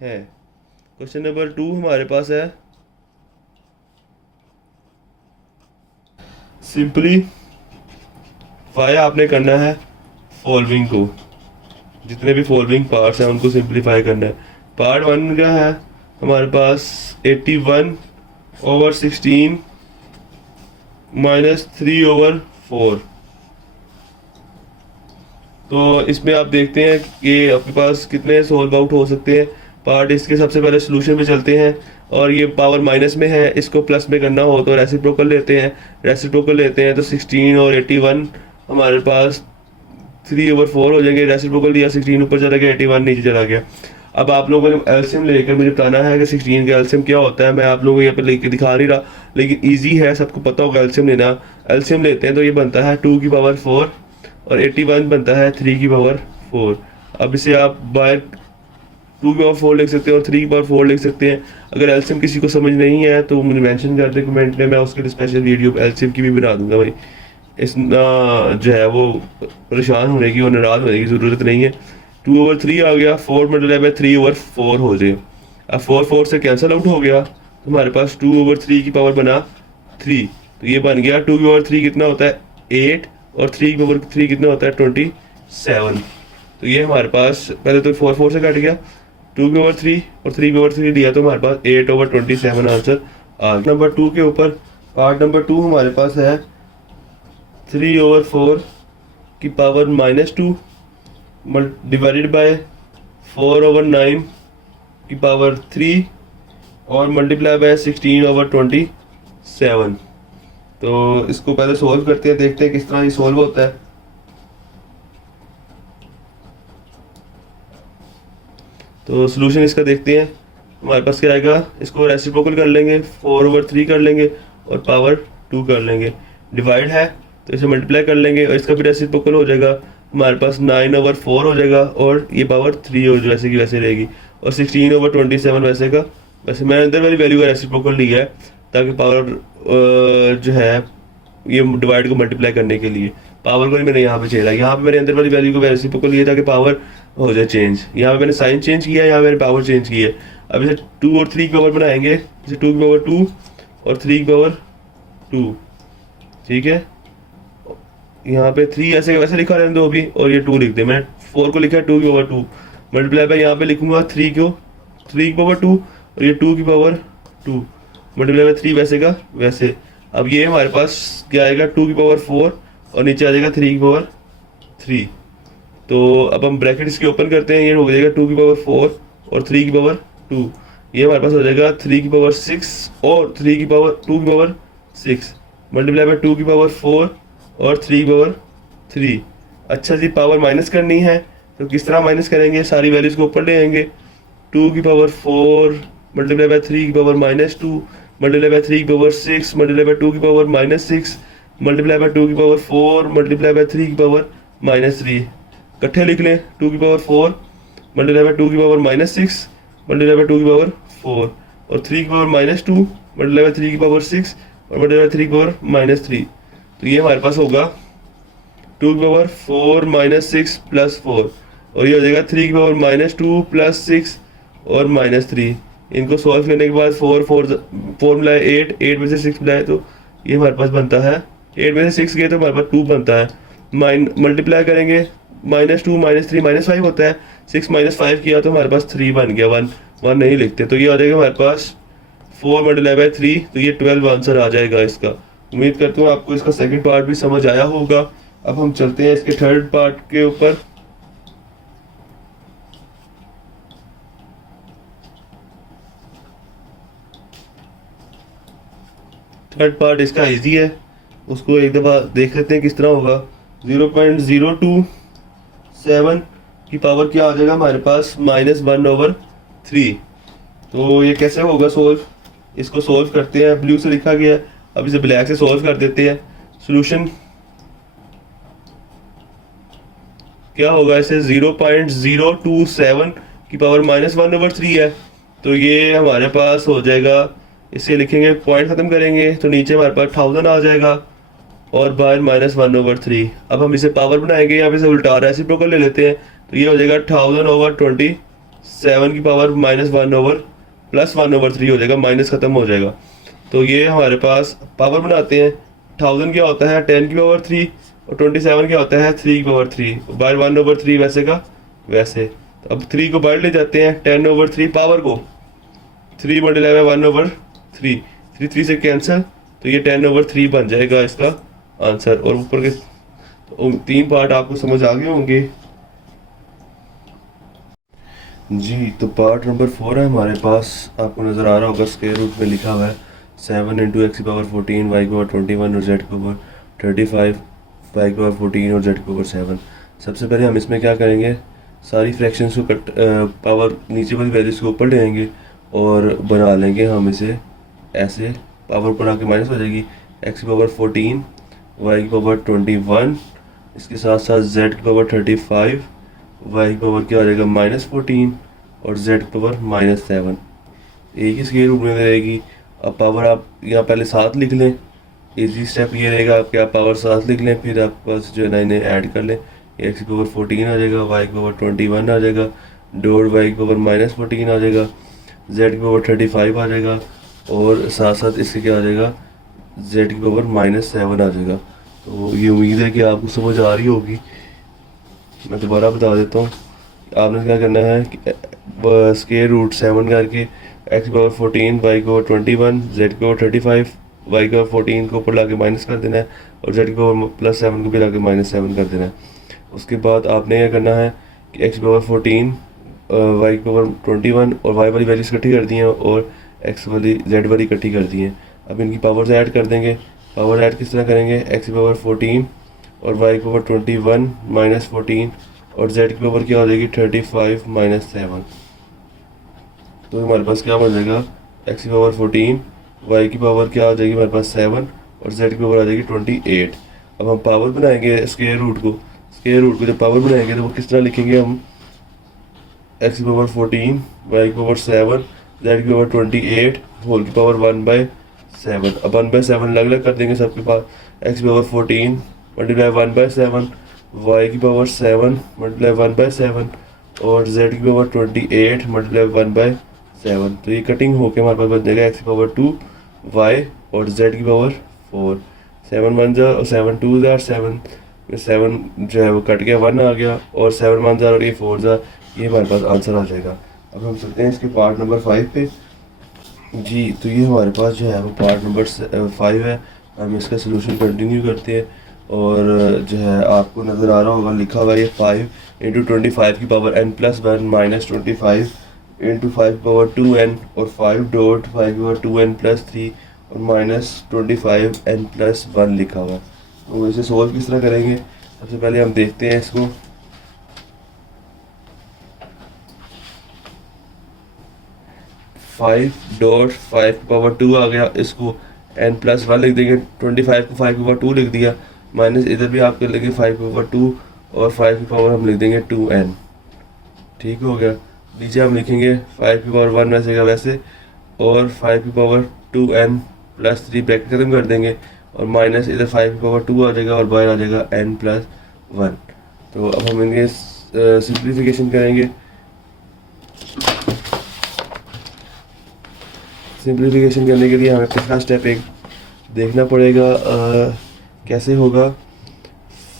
है। Question number 2 हमारे पास है, सिंपली फाई आपने करना है फॉलोइंग को, जितने भी फॉलोइंग पार्ट्स हैं उनको सिंप्लीफाई करना है। पार्ट 1 क्या है हमारे पास, 81/16 माइनस 3/4। तो इसमें आप देखते हैं कि आपके पास कितने सोल्व आउट हो सकते हैं पार्ट। इसके सबसे पहले सोल्यूशन पे चलते हैं, और ये पावर माइनस में है, इसको प्लस में करना हो तो रेसिप्रोकल लेते हैं। रेसिप्रोकल लेते हैं तो 16 और 81 हमारे पास 3/4 हो जाएंगे। रेसिप्रोकल दिया, 16 ऊपर चला गया, 81 नीचे चला गया। अब आप लोगों ने एलसीएम लेकर मुझे बताना है कि 16 का एलसीएम क्या होता है। मैं आप लोगों को यहाँ पे लेके दिखा नहीं रहा, लेकिन इजी है, सबको पता होगा एलसीएम लेना। एलसीएम लेते हैं तो ये बनता है 2 की पावर 4 और 81 बनता है 3 की पावर 4। अब इसे आप बाय 2 की पावर 4 लिख सकते हैं और 3 की पावर 4 लिख सकते हैं। अगर एलसीएम किसी को समझ नहीं है तो मुझे मेंशन कर दे कमेंट में, मैं उसके लिए स्पेशल वीडियो एलसीएम की भी बना दूंगा भाई। इस जो है वो परेशान होने की और नाराज होने की ज़रूरत नहीं है। 2/3 आ गया, 4 मल्टीप्लाई बाय 3/4 हो जाए। अब 4 से कैंसिल आउट हो गया तो हमारे पास 2/3 की पावर बना 3। तो ये बन गया 2 की पावर 3 कितना होता है 8, और 3 की पावर 3 कितना होता है 27। तो ये हमारे पास पहले तो 4 से कट गया, 2 की पावर 3 और 3 की पावर 3 लिया तो हमारे पास 8/27 आंसर आ गया। नंबर 2 के ऊपर पार्ट नंबर 2 हमारे पास है 3/4 की पावर -2 डिवाइडेड बाय 4/9 की पावर 3 और मल्टीप्लाई बाय 16/27। तो इसको पहले सोल्व करते हैं, देखते हैं किस तरह ये सोल्व होता है। तो सोल्यूशन इसका देखते हैं, हमारे पास क्या आएगा। इसको रेसिप्रोकल कर लेंगे, 4/3 कर लेंगे और पावर 2 कर लेंगे। डिवाइड है तो इसे मल्टीप्लाई कर लेंगे और इसका भी रेसिप्रोकल हो जाएगा, हमारे पास 9/4 हो जाएगा और ये पावर 3 हो वैसे की वैसे रहेगी, और 16/27 वैसे का वैसे। मैंने अंदर वाली वैल्यू का रेसिप्रोकल लिया है ताकि पावर जो है ये डिवाइड को मल्टीप्लाई करने के लिए, पावर को नहीं मैंने यहाँ पे छेड़ा। यहाँ पे मैंने अंदर वाली वैल्यू को रेसिप्रोकल लिया ताकि पावर हो जाए चेंज। यहाँ पे मैंने साइन चेंज किया, यहाँ मैंने पावर चेंज की है। अब इसे 2 और 3 की पावर बनाएंगे, जैसे 2 की पावर 2 और 3 की पावर 2, ठीक है। यहाँ पे 3 ऐसे वैसे लिखा रहने दो अभी, और ये 2 लिख दे। मैं 4 को लिखा है 2 की पावर 2 मल्टीप्लाई बाय, यहाँ पे लिखूंगा 3 की पावर 2 और ये 2 की पावर 2 मल्टीप्लाई बाय 3 वैसे का वैसे। अब ये हमारे पास क्या आएगा 2 की पावर 4 और नीचे आ जाएगा 3 की पावर 3। तो अब हम ब्रैकेट इसके ओपन करते हैं, ये हो जाएगा 2 की पावर 4 और 3 की पावर 2। ये हमारे पास हो जाएगा 3 की पावर 6 और 2 की पावर 6 मल्टीप्लाई बाय 2 की पावर 4 और 3 की पावर 3। अच्छा जी, पावर माइनस करनी है तो किस तरह माइनस करेंगे, सारी वैल्यूज को ऊपर ले आएंगे। 2 की पावर 4 मल्टीप्लाई बाय 3 की पावर -2 मल्टीप्लाई बाय 3 की पावर 6 मल्टीप्लाई बाय 2 की पावर -6 मल्टीप्लाई बाय 2 की पावर 4 मल्टीप्लाई बाय 3 की पावर-3। इकट्ठे लिख लें, 2 की पावर 4 मल्टीप्लाई बाय 2 की पावर-6 मल्टीप्लाई बाय 2 की पावर 4 और 3 की पावर-2 मल्टीप्लाई बाय 3 की पावर 6 और मल्टीप्लाई बाय 3 की पावर-3। तो ये हमारे पास होगा 2 की पावर 4 -6 + 4 और ये हो जाएगा 3 की पावर-2 + 6 और -3। इनको सॉल्व करने के बाद 4 मिलाए 8 में से 6 मिलाए तो ये हमारे पास बनता है, 8 में से 6 गए तो हमारे पास 2 बनता है। मल्टीप्लाई करेंगे, -2 -3 -5 होता है, 6 -5 किया तो हमारे पास 3 बन गया, 1 नहीं लिखते। तो ये आ जाएगा हमारे पास 4 मल्टीप्लाई बाय 3, तो ये 12 आंसर आ जाएगा इसका। उम्मीद करता हूँ आपको इसका सेकंड पार्ट भी समझ आया होगा। अब हम चलते हैं इसके थर्ड पार्ट के ऊपर। थर्ड पार्ट इसका इजी है, उसको एक दफ़ा देख लेते हैं किस तरह होगा। 0.027 की पावर क्या आ जाएगा हमारे पास -1/3। तो ये कैसे होगा सोल्व, इसको सोल्व करते हैं। ब्लू से लिखा गया है, अब इसे ब्लैक से सोल्व कर देते हैं। सॉल्यूशन क्या होगा, इसे 0.027 की पावर -1/3 है, तो ये हमारे पास हो जाएगा। इसे लिखेंगे, पॉइंट ख़त्म करेंगे तो नीचे हमारे पास 1000 आ जाएगा और बाहर -1/3। अब हम इसे पावर बनाएंगे, यहाँ पे से उल्टा रेसिप्रोकल ले लेते हैं तो ये हो जाएगा 1000/27 7 की पावर -1 ओवर +1/3 हो जाएगा, माइनस ख़त्म हो जाएगा। तो ये हमारे पास पावर बनाते हैं। 1000 क्या होता है 10 की पावर 3 और 27 क्या होता है 3 की पावर 3 बाय 1/3 वैसे का वैसे। तो अब 3 को बाहर ले जाते हैं, 10/3 पावर को 3 मल्टीप्लाई बाय 1/3, 3 से कैंसिल, तो ये 10/3 बन जाएगा इसका आंसर। और ऊपर के तो 3 पार्ट आपको समझ आ गए होंगे जी। तो पार्ट नंबर 4 है हमारे पास, आपको नज़र आ रहा होगा स्क्वायर रूट में लिखा हुआ है 7 × x की पावर 14 y की पावर 21 और z की पावर 35 y की पावर 14 और z की पावर 7। सबसे पहले हम इसमें क्या करेंगे, सारी फ्रैक्शंस को पावर नीचे वाली वैल्यूज़ को ऊपर ले आएंगे और बना लेंगे हम इसे ऐसे। पावर पर आके माइनस हो जाएगी, x की पावर 14 y की पावर 21, इसके साथ साथ z की पावर 35, y की पावर क्या आ जाएगा -14 और z की पावर -7। एक ही स्क्वायर रूट में रहेगी। अब पावर आप यहाँ पहले 7 लिख लें, इजी स्टेप ये रहेगा आपके, आप पावर 7 लिख लें, फिर आप बस जो है ना इन्हें ऐड कर लें। x की पावर 14 आ जाएगा, y की पावर 21 आ जाएगा, डॉट y की पावर -14 आ जाएगा, z की पावर 35 आ जाएगा और साथ साथ इससे क्या आ जाएगा z की पावर -7 आ जाएगा। तो ये उम्मीद है कि आपको समझ आ रही होगी। मैं दोबारा बता देता हूँ, आपने क्या करना है कि स्क्वायर रूट 7 करके x की पावर 14 y की पावर 21 z की पावर 35 y की पावर 14 को ऊपर लाके माइनस कर देना है और z की पावर +7 को भी लाके -7 कर देना है। उसके बाद आपने क्या करना है कि x की पावर 14 y की पावर 21 और y वाली वैल्यूज इकट्ठी कर दी हैं और x वाली z वाली इकट्ठी कर दी हैं। अब इनकी पावर्स ऐड कर देंगे। पावर ऐड किस तरह करेंगे, x की पावर 14 और y की पावर 21 -14 और z की पावर क्या हो जाएगी 35 -7। तो हमारे पास क्या बन जाएगा x की पावर 14, y की पावर क्या आ जाएगी हमारे पास 7 और z की पावर आ जाएगी 28। अब हम पावर बनाएंगे स्क्वायर रूट को। स्क्वायर रूट को जब पावर बनाएंगे तो वो किस तरह लिखेंगे हम, x की पावर 14, y की पावर 7, z की पावर 28 होल की पावर 1/7। अब 1/7 अलग अलग कर देंगे सबके पास। x की पावर 14 मल्टीप्लाई 1/7, y की पावर 7 मल्टीप्लाई 1/7 और z की पावर 28 मल्टीप्लाई 1/7। तो ये कटिंग होके हमारे पास बन जाएगा x की पावर 2 y और z की पावर 4। 7 1 जा और 7 2 जा, 7 जो है वो कट गया 1 आ गया और 7 1 जा और ये 4 जा, ये हमारे पास आंसर आ जाएगा। अब हम चलते हैं इसके पार्ट नंबर 5 पे जी। तो ये हमारे पास जो है वो पार्ट नंबर 5 है। हम इसका सोल्यूशन कंटिन्यू करते हैं और जो है आपको नज़र आ रहा होगा लिखा हुआ है ये 5 × 25 की पावर n+1 -25 × 5 की पावर 2n और 5 डॉट 5 की पावर 2n+3 और -25 n+1 लिखा हुआ है। तो इसे सोल्व किस तरह करेंगे, सबसे पहले हम देखते हैं इसको। 5 डॉट 5 की पावर 2 आ गया, इसको n+1 लिख देंगे। 25 को 5 की पावर 2 लिख दिया, माइनस इधर भी आप कर लेंगे 5 की पावर 2 और 5 की पावर हम लिख देंगे 2n। ठीक हो गया। नीचे हम लिखेंगे 5 की पावर 1 वैसे का वैसे और 5 की पावर 2n+3 ब्रैकेट खत्म कर देंगे और माइनस इधर 5 की पावर 2 आ जाएगा और बाहर आ जाएगा n+1। तो अब हम इनके सिंप्लीफिकेशन करेंगे। सिंप्लीफिकेशन करने के लिए हमें पिछला स्टेप एक देखना पड़ेगा कैसे होगा।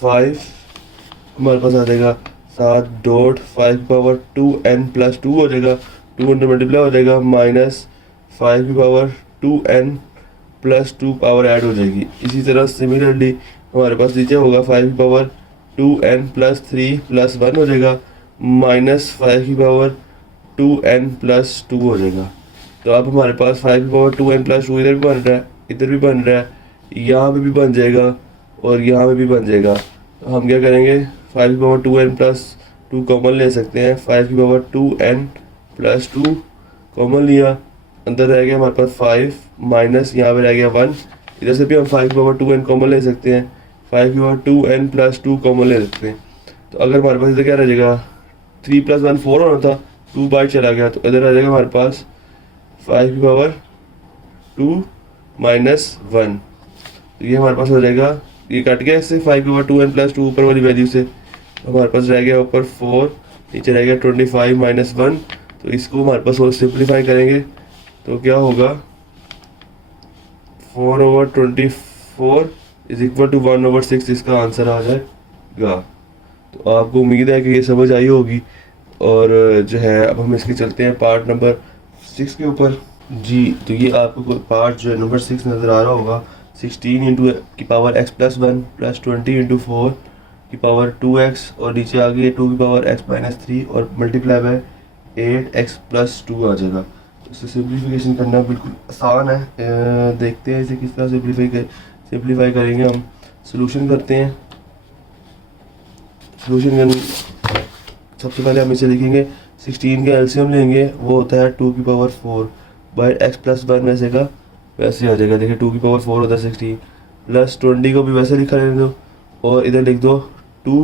5 हमारे पास आ जाएगा 7 डॉट 5 की पावर 2n+2 हो जाएगा, 2 अंडर मल्टीप्लाई हो जाएगा, माइनस 5 की पावर 2n+2 पावर ऐड हो जाएगी। इसी तरह सिमिलरली हमारे पास नीचे होगा 5 की पावर 2n+3 +1 हो जाएगा, माइनस 5 की पावर 2n+2 हो जाएगा। तो अब हमारे पास 5 की पावर 2n+2 इधर भी बन रहा है, इधर भी बन रहा है, यहाँ पे भी बन जाएगा और यहाँ पे भी बन जाएगा। तो हम क्या करेंगे 5 की पावर 2n+2 कॉमन ले सकते हैं। 5 की पावर 2n+2 कॉमन लिया, अंदर रह गया हमारे पास 5 माइनस यहाँ पे रह गया 1। इधर से भी हम 5 की पावर 2n कॉमन ले सकते हैं, 5 की पावर 2n+2 कॉमन ले सकते हैं। तो अगर हमारे पास इधर क्या रह जाएगा 3 + 1 4 होना था, 2 बाहर चला गया, तो इधर आ जाएगा हमारे पास 5 की पावर 2 - 1। तो ये हमारे पास हो जाएगा, ये कट गया इससे 5 की पावर 2n+2 ऊपर वाली वैल्यू से, हमारे पास रह गया ऊपर 4, नीचे रह गया 25 - 1 तो इसको हमारे पास और सिंप्लीफाई करेंगे तो क्या होगा, 4/24 इज इक्वल टू 1/6 इसका आंसर आ जाएगा। तो आपको उम्मीद है कि ये समझ आई होगी। और जो है अब हम इसके चलते हैं पार्ट नंबर 6 के ऊपर। जी, तो ये आपको पार्ट जो है नंबर 6 नज़र आ रहा होगा। 16 इंटू की power x plus 1 plus 20 into 4 की पावर 2x और नीचे आ गई 2 की पावर x माइनस 3 और मल्टीप्लाई बाय 8x प्लस 2 आ जाएगा। इससे सिंप्लीफिकेशन करना बिल्कुल आसान है। देखते हैं इसे किस तरह सिंप्लीफाई करेंगे हम। सोल्यूशन करते हैं। सोल्यूशन करने सबसे पहले हम इसे लिखेंगे, 16 का एलसीएम लेंगे, वो होता है 2 की पावर 4 बाई x प्लस 1 वैसे का वैसे आ जाएगा। देखिए 2 की पावर 4 होता है 16 प्लस 20 को भी वैसे लिखा रहने दो और इधर लिख दो 2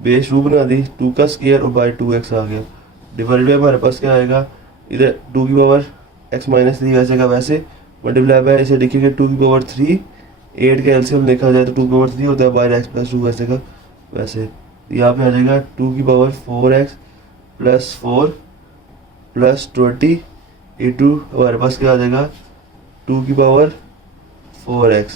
बेस 2 बना दी, 2 का स्क्वायर और बाई 2x आ गया। डिवाइड बाई हमारे पास क्या आएगा, इधर 2 की पावर x माइनस 3 वैसे का वैसे मल्टीप्लाई बाय इसे लिखेंगे 2 की पावर 3, 8 का एलसीएम लिखा जाए तो 2 की पावर 3 होता है बाई x प्लस 2 वैसे का वैसे। यहाँ पे आ जाएगा 2 की power 4x plus 4 plus 20 into हमारे पास क्या आ जाएगा 2 की पावर 4x।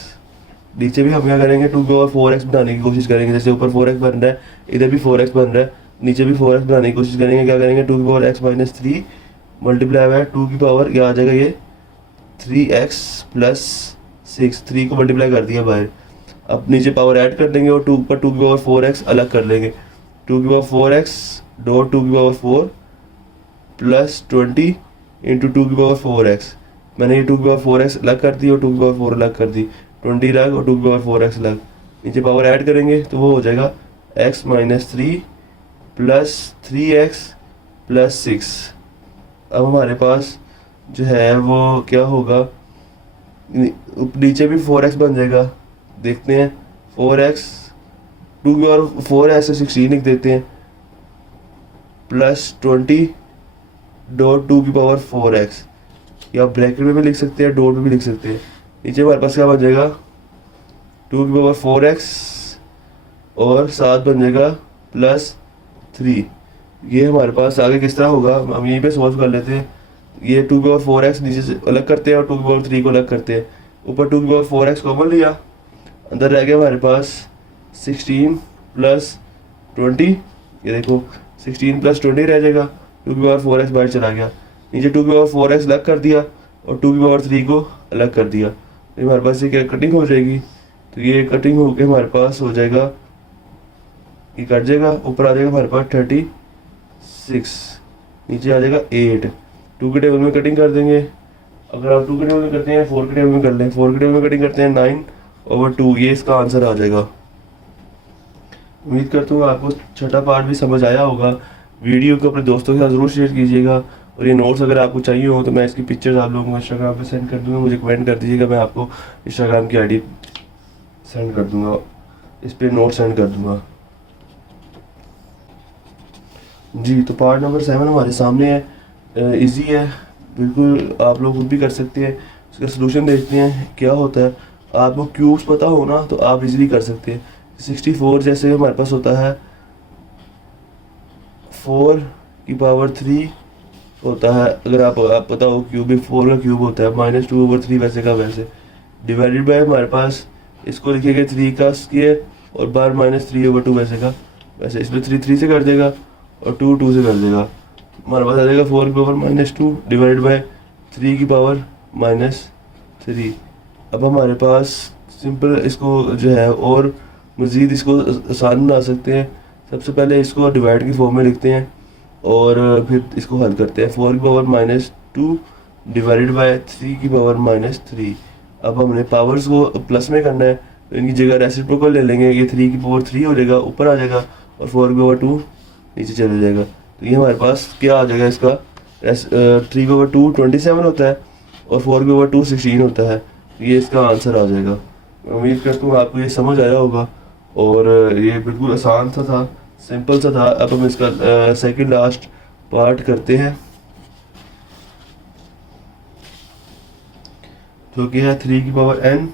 नीचे भी हम क्या करेंगे 2 की पावर 4x बनाने की कोशिश करेंगे। जैसे ऊपर 4x बन रहा है, इधर भी 4x बन रहा है, नीचे भी 4x बनाने की कोशिश करेंगे। क्या करेंगे 2 की power x minus 3 multiply by 2 की पावर क्या आ जाएगा ये 3x प्लस 6, 3 को मल्टीप्लाई कर दिया बाहर। अब नीचे पावर ऐड कर देंगे और 2 पर 2 की पावर 4x अलग कर लेंगे। 2 की पावर 4x डॉट 2 की पावर 4 प्लस 20 इंटू 2 की पावर 4x। मैंने ये 2 की पावर 4x अलग कर दी और 2 की पावर 4 अलग कर दी, 20 अलग और 2 की पावर 4x अलग। नीचे पावर ऐड करेंगे तो वो हो जाएगा x minus 3 plus 3x plus 6। अब हमारे पास जो है वो क्या होगा, नीचे भी 4x बन जाएगा। देखते हैं 4x 2 की पावर 4 ऐसे 16 लिख देते हैं प्लस 20 डॉट 2 की पावर 4x, या ब्रैकेट में भी लिख सकते हैं डॉट में भी लिख सकते हैं। नीचे हमारे पास क्या बन जाएगा 2 की पावर 4x और साथ बन जाएगा प्लस 3। ये हमारे पास आगे किस तरह होगा हम यहीं पे सॉल्व कर लेते हैं। ये 2 की पावर 4x नीचे से अलग करते हैं और 2 की पावर 3 को अलग करते हैं। ऊपर 2 की पावर 4x कॉमन लिया, अंदर रह गया हमारे पास 16 प्लस 20। ये देखो 16 प्लस 20 रह जाएगा, 2 की पावर 4x बाहर चला गया। नीचे 2 की पावर 4x अलग कर दिया और 2 की पावर 3 को अलग कर दिया। तो हमारे पास ये क्या कटिंग हो जाएगी, तो ये कटिंग होकर हमारे पास हो जाएगा, ये कट जाएगा, ऊपर आ जाएगा हमारे पास 36, नीचे आ जाएगा 8। 2 के टेबल में कटिंग कर देंगे। अगर आप 2 के टेबल में करते हैं 4 के टेबल में कर लें, 4 के टेबल में कटिंग करते हैं 9/2, ये इसका आंसर आ जाएगा। उम्मीद करता हूँ आपको छठा पार्ट भी समझ आया होगा। वीडियो को अपने दोस्तों के साथ ज़रूर शेयर कीजिएगा और ये नोट्स अगर आपको चाहिए हो तो मैं इसकी पिक्चर्स आप लोगों को इंस्टाग्राम पे सेंड कर दूँगा। मुझे कमेंट कर दीजिएगा, मैं आपको इंस्टाग्राम की आईडी सेंड कर दूँगा, इस पर नोट सेंड कर दूँगा। जी, तो पार्ट नंबर 7 हमारे सामने है, इजी है बिल्कुल, आप लोग खुद भी कर सकते हैं। इसका सोल्यूशन देखते हैं क्या होता है। आपको क्यूब्स पता हो ना तो आप इजीली कर सकते हैं। 64 जैसे हमारे पास होता है 4 की पावर 3 होता है, अगर आप पता हो क्यूब भी 4 का क्यूब होता है -2/3 वैसे का वैसे। डिवाइडेड बाय हमारे पास इसको लिखेंगे 3 का स्क्वायर और बार -3/2 वैसे का वैसे। इसमें 3 3 से कर देगा और 2 2 से कर देगा। हमारे पास आ जाएगा 4 की पावर -2 डिवाइड बाय 3 की पावर -3। अब हमारे पास सिंपल इसको जो है और मज़ीद इसको आसान बना सकते हैं। सबसे पहले इसको डिवाइड की फॉर्म में लिखते हैं और फिर इसको हल करते हैं। 4 की पावर -2 डिवाइडेड बाय 3 की पावर -3। अब हमने पावर्स को प्लस में करना है तो इनकी जगह रेसिप्रोकल ले लेंगे। ये 3 की पावर 3 हो जाएगा, ऊपर आ जाएगा और 4 की पावर 2 नीचे चला जाएगा। तो ये हमारे पास क्या आ जाएगा, इसका 3 की पावर 2 27 होता है और 4 की पावर 2 16 होता है। ये इसका आंसर आ जाएगा। उम्मीद करता हूँ आपको ये समझ आया होगा और ये बिल्कुल आसान सा था, सिंपल सा था। अब हम इसका सेकंड लास्ट पार्ट करते हैं जो कि है 3 की पावर n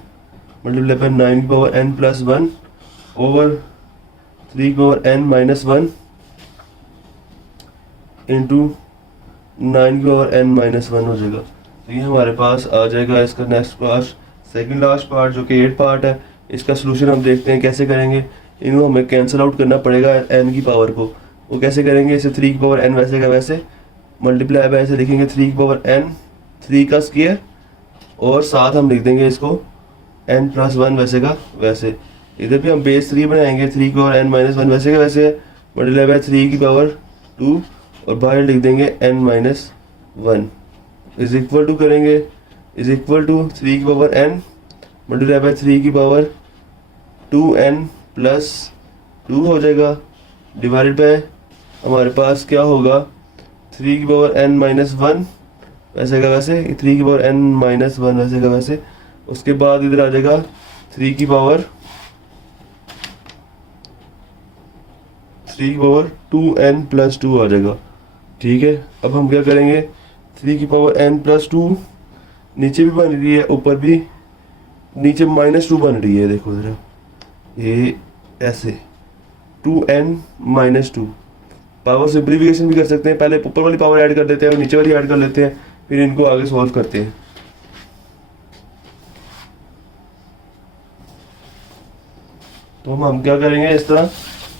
मल्टीप्लाई बाय 9 की पावर n प्लस 1 ओवर 3 की पावर n माइनस 1 इंटू 9 की पावर n माइनस 1 हो जाएगा। तो ये हमारे पास आ जाएगा इसका next part, second last part जो कि 8 पार्ट है। इसका सोल्यूशन हम देखते हैं कैसे करेंगे। इनको हमें कैंसिल आउट करना पड़ेगा n की पावर को। वो कैसे करेंगे, इसे 3 की पावर n वैसे का वैसे मल्टीप्लाई बाय ऐसे लिखेंगे 3 की पावर n 3 का स्क्वायर, और साथ हम लिख देंगे इसको n प्लस 1 वैसे का वैसे। इधर भी हम बेस 3 बनाएंगे 3 की पावर n माइनस 1 वैसे का वैसे मल्टीप्लाई बाय 3 की पावर 2, और बाहर लिख देंगे n minus 1 is equal to करेंगे, इज इक्वल टू 3 की पावर n मल्टीप्लाई बाय 3 की पावर 2n प्लस 2 हो जाएगा, डिवाइडेड बाय हमारे पास क्या होगा 3 की पावर n माइनस 1 वैसे का वैसे, 3 की पावर n माइनस 1 वैसे का वैसे। उसके बाद इधर आ जाएगा 3 की पावर 2n प्लस 2 आ जाएगा। ठीक है, अब हम क्या करेंगे, 3 की पावर n प्लस 2 नीचे भी बन रही है, ऊपर भी नीचे माइनस 2 बन रही है। देखो जरा ये ऐसे 2n माइनस 2। पावर सिंप्लीफिकेशन भी कर सकते हैं, पहले ऊपर वाली पावर ऐड कर देते हैं और नीचे वाली ऐड कर लेते हैं, फिर इनको आगे सॉल्व करते हैं। तो हम क्या करेंगे इस तरह,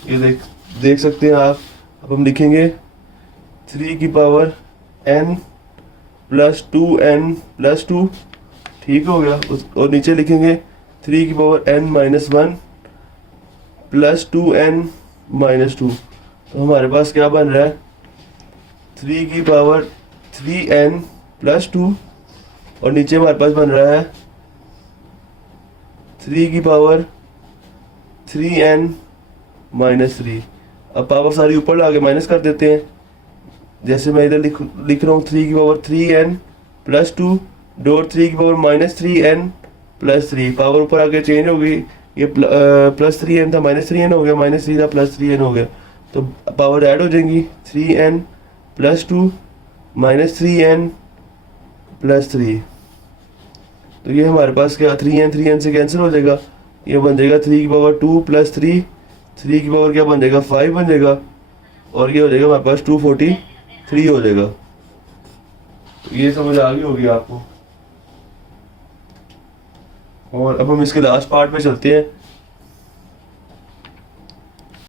ये देख सकते हैं आप। अब हम लिखेंगे 3 की power n plus 2n plus 2, ठीक हो गया। और नीचे लिखेंगे 3 की power n minus 1 plus 2n minus 2। तो हमारे पास क्या बन रहा है, 3 की पावर 3n प्लस 2, और नीचे हमारे पास बन रहा है 3 की पावर 3n माइनस 3। अब पावर सारी ऊपर ला के माइनस कर देते हैं। जैसे मैं इधर लिख रहा हूँ 3 की पावर 3n प्लस 2 डॉट 3 की power minus 3n plus 3। Power ऊपर आके चेंज हो गई, ये प्लस 3n था माइनस 3n हो गया, माइनस 3 था प्लस 3n हो गया। तो पावर ऐड हो जाएंगी 3n plus 2 minus 3n plus 3। तो ये हमारे पास क्या 3n से कैंसिल हो जाएगा, ये बन जाएगा 3 की पावर 2 प्लस 3, 3 की पावर क्या बन जाएगा 5 बन जाएगा, और ये हो जाएगा हमारे पास 243 हो जाएगा। तो ये समझ आ गई होगी आपको। और अब हम इसके लास्ट पार्ट में चलते हैं।